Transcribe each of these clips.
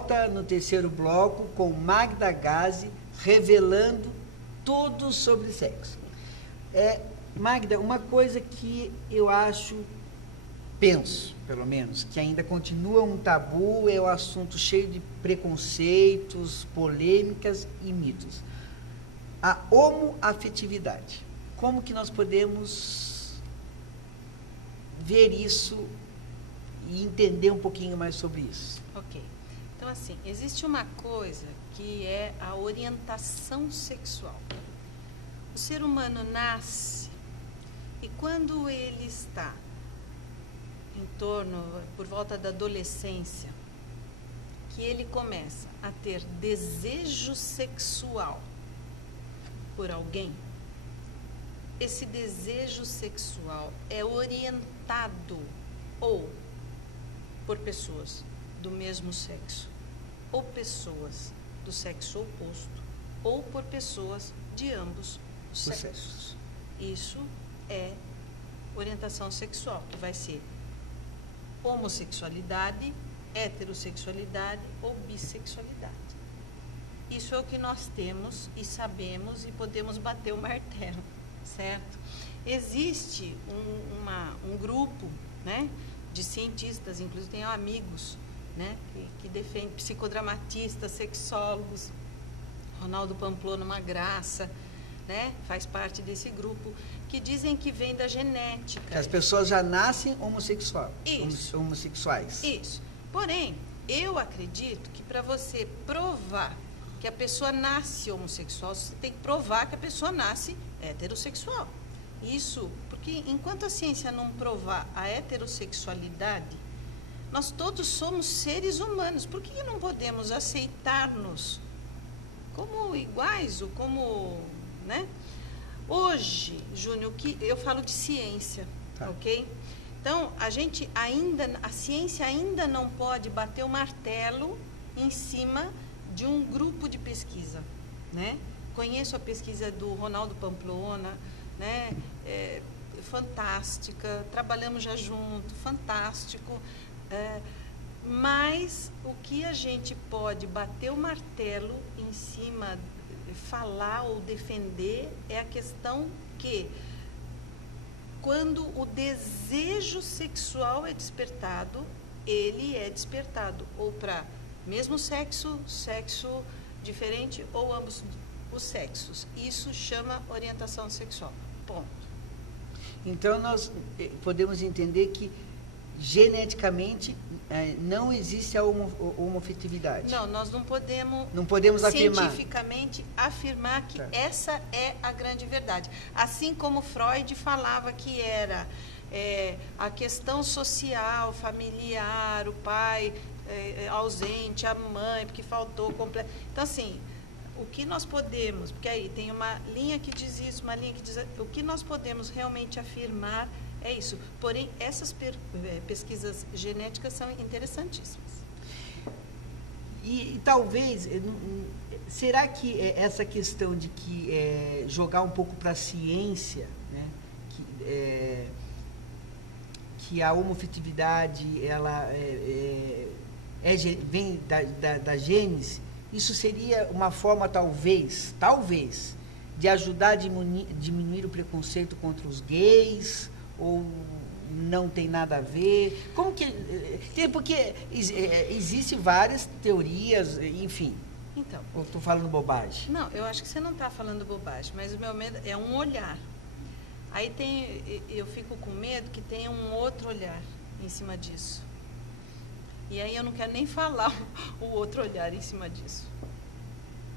volta no terceiro bloco com Magda Gazzi revelando tudo sobre sexo. Magda, uma coisa que eu penso, pelo menos, que ainda continua um tabu, é o assunto cheio de preconceitos, polêmicas e mitos. A homoafetividade. Como que nós podemos ver isso e entender um pouquinho mais sobre isso? Ok. Então, assim, existe uma coisa que é a orientação sexual. O ser humano nasce e quando ele está por volta da adolescência, que ele começa a ter desejo sexual por alguém, esse desejo sexual é orientado ou por pessoas do mesmo sexo, ou pessoas do sexo oposto, ou por pessoas de ambos os sexos. Isso é orientação sexual, que vai ser homossexualidade, heterossexualidade ou bissexualidade. Isso é o que nós temos e sabemos e podemos bater o martelo, certo? Existe um grupo, né, de cientistas, inclusive tenho amigos, né, que defendem, psicodramatistas, sexólogos, Ronaldo Pamplona, uma graça, né, faz parte desse grupo, que dizem que vem da genética. Que as pessoas já nascem homossexuais. Isso. Porém, eu acredito que para você provar que a pessoa nasce homossexual, você tem que provar que a pessoa nasce heterossexual. Isso, porque enquanto a ciência não provar a heterossexualidade, nós todos somos seres humanos. Por que não podemos aceitar-nos como iguais ou como, né? Hoje, Júnior, que eu falo de ciência, tá, ok? Então, a ciência ainda não pode bater o martelo em cima de um grupo de pesquisa, né? Conheço a pesquisa do Ronaldo Pamplona, né? Fantástica, trabalhamos já junto, fantástico. Mas o que a gente pode bater o martelo em cima, falar ou defender, é a questão que quando o desejo sexual é despertado, ele é despertado ou para mesmo sexo, sexo diferente ou ambos os sexos. Isso chama orientação sexual. Ponto. Então nós podemos entender que geneticamente não existe a homoafetividade. Não, nós não podemos cientificamente afirmar que essa é a grande verdade. Assim como Freud falava que era a questão social, familiar, o pai ausente, a mãe, porque faltou completo. Então, assim, o que nós podemos, porque aí tem uma linha que diz isso, uma linha que diz... O que nós podemos realmente afirmar é isso. Porém, essas pesquisas genéticas são interessantíssimas. E talvez, será que essa questão de que jogar um pouco para a ciência, né, que a homoafetividade ela vem da gênese, isso seria uma forma talvez, de ajudar a diminuir o preconceito contra os gays, ou não tem nada a ver? Como que... Porque existem várias teorias, enfim. Então, eu estou falando bobagem? Não, eu acho que você não está falando bobagem, mas o meu medo é um olhar. Aí eu fico com medo que tenha um outro olhar em cima disso. E aí eu não quero nem falar o outro olhar em cima disso.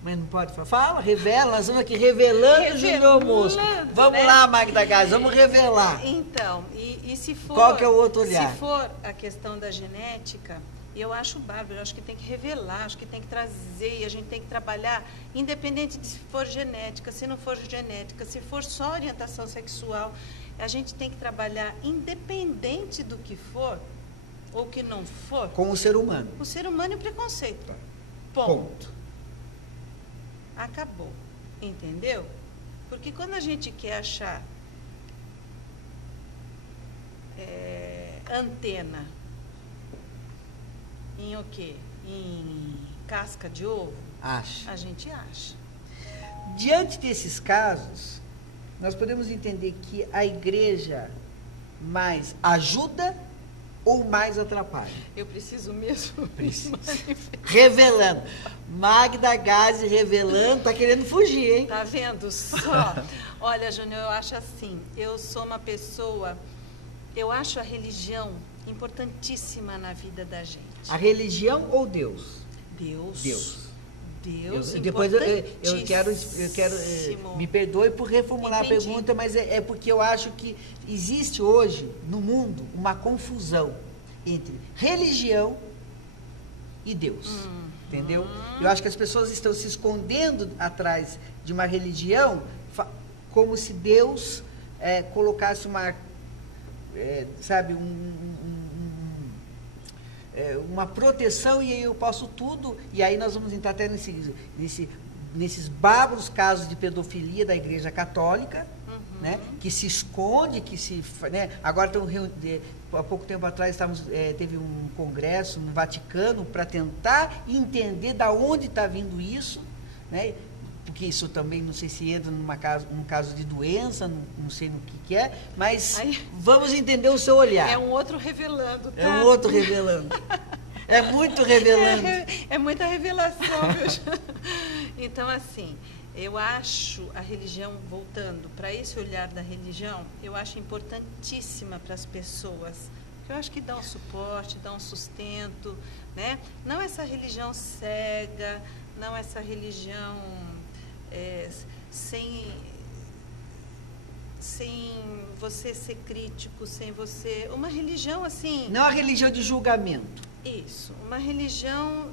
Mas não pode falar? Fala, revela, nós estamos aqui revelando, Júnior Mosco. Vamos, né, lá, Magda Gazzi, vamos revelar. Então, e se for... Qual que é o outro olhar? Se for a questão da genética, eu acho bárbaro, eu acho que tem que revelar, acho que tem que trazer, e a gente tem que trabalhar, independente de se for genética, se não for genética, se for só orientação sexual, a gente tem que trabalhar independente do que for, ou que não for. Com o ser humano. O ser humano e o preconceito. Ponto. Acabou. Entendeu? Porque quando a gente quer achar antena em o quê? em casca de ovo? Acha. A gente acha. Diante desses casos, nós podemos entender que a igreja mais ajuda ou mais atrapalha? Eu preciso mesmo. Precisa. Revelando. Magda Gazi revelando, tá querendo fugir, hein? Tá vendo só? Olha, Júnior, eu acho assim, eu sou uma pessoa, eu acho a religião importantíssima na vida da gente. A religião ou Deus? Deus. Deus. Depois eu quero me perdoe por reformular a pergunta, mas é porque eu acho que existe hoje no mundo uma confusão entre religião e Deus, entendeu? Eu acho que as pessoas estão se escondendo atrás de uma religião como se Deus colocasse uma proteção e eu posso tudo, e aí nós vamos entrar até nesses bárbaros casos de pedofilia da Igreja Católica, né, que se esconde, agora há pouco tempo atrás teve um congresso no Vaticano para tentar entender da onde está vindo isso, né, porque isso também não sei se entra num caso de doença, não sei no que é, mas vamos entender o seu olhar. É um outro revelando, tá? É um outro revelando. É muito revelando. É muita revelação, viu? Então, assim, eu acho a religião, voltando para esse olhar da religião, eu acho importantíssima para as pessoas. Porque eu acho que dá um suporte, dá um sustento, né? Não essa religião cega, não essa religião sem você ser crítico, sem você... Uma religião assim... Não a religião de julgamento. Isso, uma religião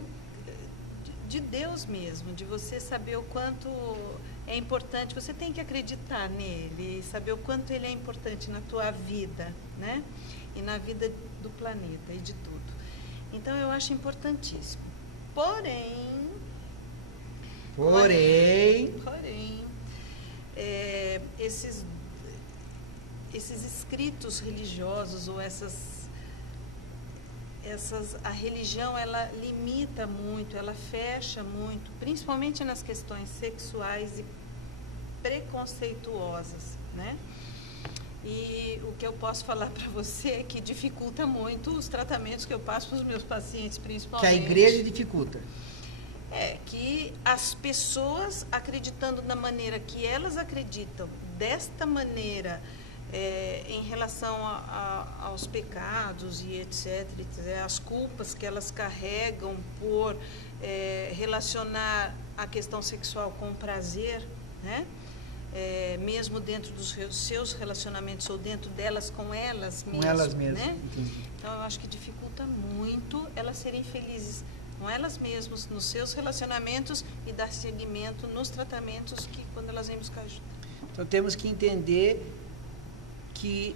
de Deus mesmo, de você saber o quanto é importante, você tem que acreditar nele, saber o quanto ele é importante na tua vida, né? E na vida do planeta e de tudo. Então, eu acho importantíssimo. Porém, esses escritos religiosos ou a religião, ela limita muito, ela fecha muito, principalmente nas questões sexuais e preconceituosas, né? E o que eu posso falar para você é que dificulta muito os tratamentos que eu passo para os meus pacientes, principalmente. Que a igreja dificulta. Que as pessoas, acreditando da maneira que elas acreditam, desta maneira, em relação aos pecados e etc., as culpas que elas carregam por relacionar a questão sexual com o prazer, né? Mesmo dentro dos seus relacionamentos ou dentro delas com elas mesmas. Com elas mesmas, né? Entendi. Então, eu acho que dificulta muito elas serem felizes com elas mesmas, nos seus relacionamentos e dar seguimento nos tratamentos que quando elas vêm buscar ajuda. Então, temos que entender que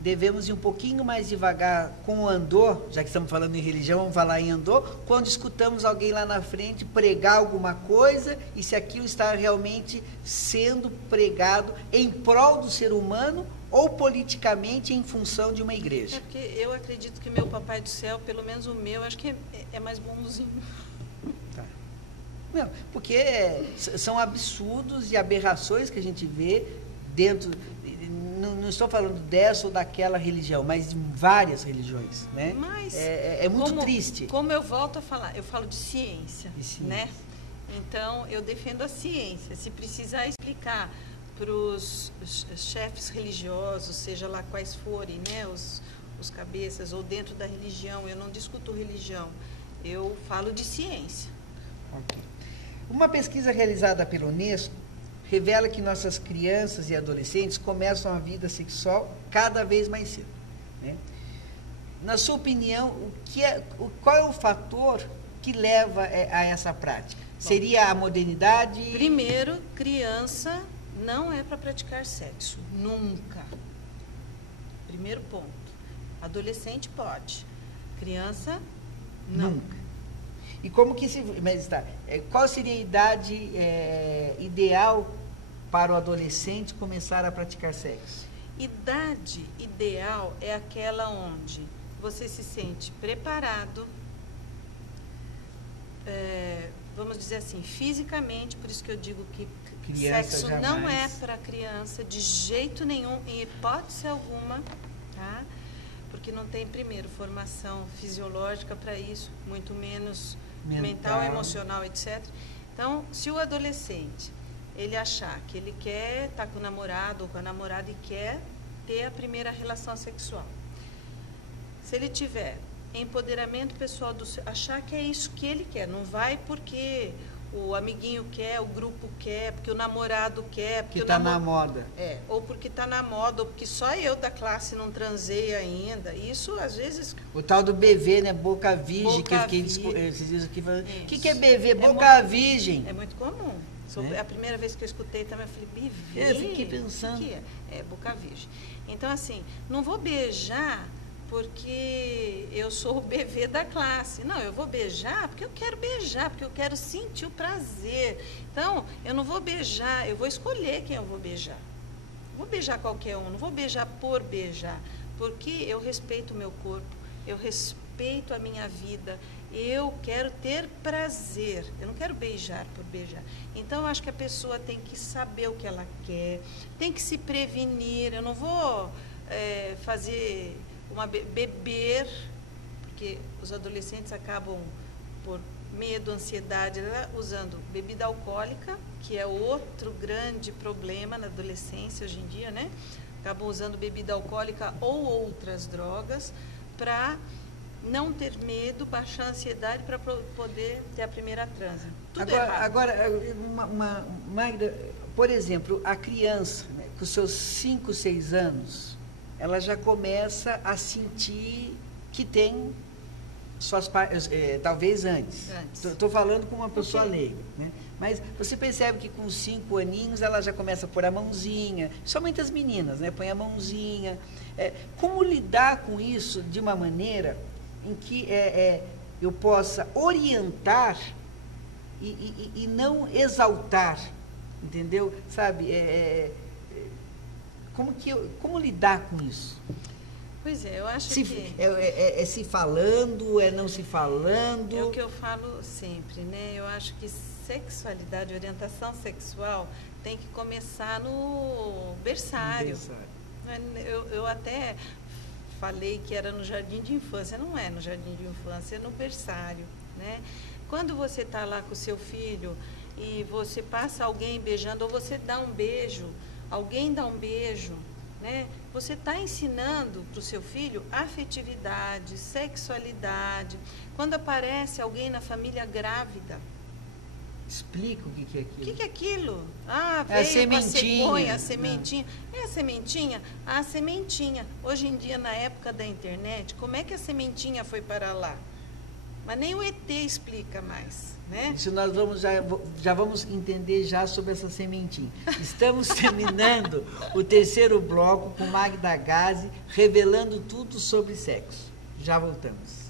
devemos ir um pouquinho mais devagar com o andor, já que estamos falando em religião, vamos falar em andor, quando escutamos alguém lá na frente pregar alguma coisa e se aquilo está realmente sendo pregado em prol do ser humano ou politicamente em função de uma igreja. Porque eu acredito que o meu Papai do Céu, pelo menos o meu, acho que é mais bonzinho. Tá. Não, porque são absurdos e aberrações que a gente vê dentro... Não estou falando dessa ou daquela religião, mas de várias religiões, né? Mas é muito triste. Como eu volto a falar, eu falo de ciência, né? Então, eu defendo a ciência. Se precisar explicar para os chefes religiosos, seja lá quais forem, né? Os cabeças, ou dentro da religião, eu não discuto religião, eu falo de ciência. Okay. Uma pesquisa realizada pela Unesco revela que nossas crianças e adolescentes começam a vida sexual cada vez mais cedo, né? Na sua opinião, qual é o fator que leva a essa prática? Seria a modernidade? Primeiro, criança não é para praticar sexo, nunca. Primeiro ponto. Adolescente pode, criança não. Nunca. E como que qual seria a idade ideal para o adolescente começar a praticar sexo? Idade ideal é aquela onde você se sente preparado, vamos dizer assim, fisicamente, por isso que eu digo que criança sexo jamais. não é para criança de jeito nenhum, em hipótese alguma, tá? Porque não tem, primeiro, formação fisiológica para isso, muito menos mental, emocional, etc. Então, se o adolescente, ele achar que ele quer estar com o namorado ou com a namorada e quer ter a primeira relação sexual, se ele tiver empoderamento pessoal, achar que é isso que ele quer, não vai porque o amiguinho quer, o grupo quer, porque o namorado quer, porque está na moda. Ou porque está na moda, ou porque só eu da classe não transei ainda. Isso, às vezes... O tal do BV, né? Boca virgem, que eu fiquei esses dias aqui falando. O que é BV? Boca virgem. É muito comum. A primeira vez que eu escutei também, eu falei, BV? Eu fiquei pensando. O que é? É boca virgem. Então, assim, não vou beijar porque eu sou o BV da classe. Não, eu vou beijar porque eu quero beijar, porque eu quero sentir o prazer. Então, eu não vou beijar, eu vou escolher quem eu vou beijar. Não vou beijar qualquer um, não vou beijar por beijar, porque eu respeito o meu corpo, eu respeito a minha vida, eu quero ter prazer, eu não quero beijar por beijar. Então, eu acho que a pessoa tem que saber o que ela quer, tem que se prevenir. Eu não vou fazer... beber, porque os adolescentes acabam, por medo, ansiedade, usando bebida alcoólica, que é outro grande problema na adolescência hoje em dia, né? Acabam usando bebida alcoólica ou outras drogas para não ter medo, baixar a ansiedade para poder ter a primeira transa. Tudo errado. Agora, Magda, por exemplo, a criança, né, com seus 5, 6 anos, ela já começa a sentir que tem suas partes, talvez antes. Estou falando com uma pessoa leiga, né? Mas você percebe que com 5 aninhos ela já começa a pôr a mãozinha, somente as meninas, né? Põe a mãozinha. Como lidar com isso de uma maneira em que eu possa orientar e não exaltar, entendeu? Sabe? Como lidar com isso? Pois é, eu acho que... se falando, não se falando? É o que eu falo sempre, né? Eu acho que sexualidade, orientação sexual, tem que começar no berçário. Eu até falei que era no jardim de infância. Não é no jardim de infância, é no berçário, né? Quando você está lá com o seu filho e você passa alguém beijando, ou você dá um beijo, alguém dá um beijo, né? Você está ensinando para o seu filho afetividade, sexualidade. Quando aparece alguém na família grávida, explica o que é aquilo. O que é aquilo? Ah, veio a sementinha. A sementinha. É a sementinha? A sementinha. Hoje em dia, na época da internet, como é que a sementinha foi para lá? Mas nem o ET explica mais, né? Isso nós já vamos entender já sobre essa sementinha. Estamos terminando o 3º bloco com Magda Gasi, revelando tudo sobre sexo. Já voltamos.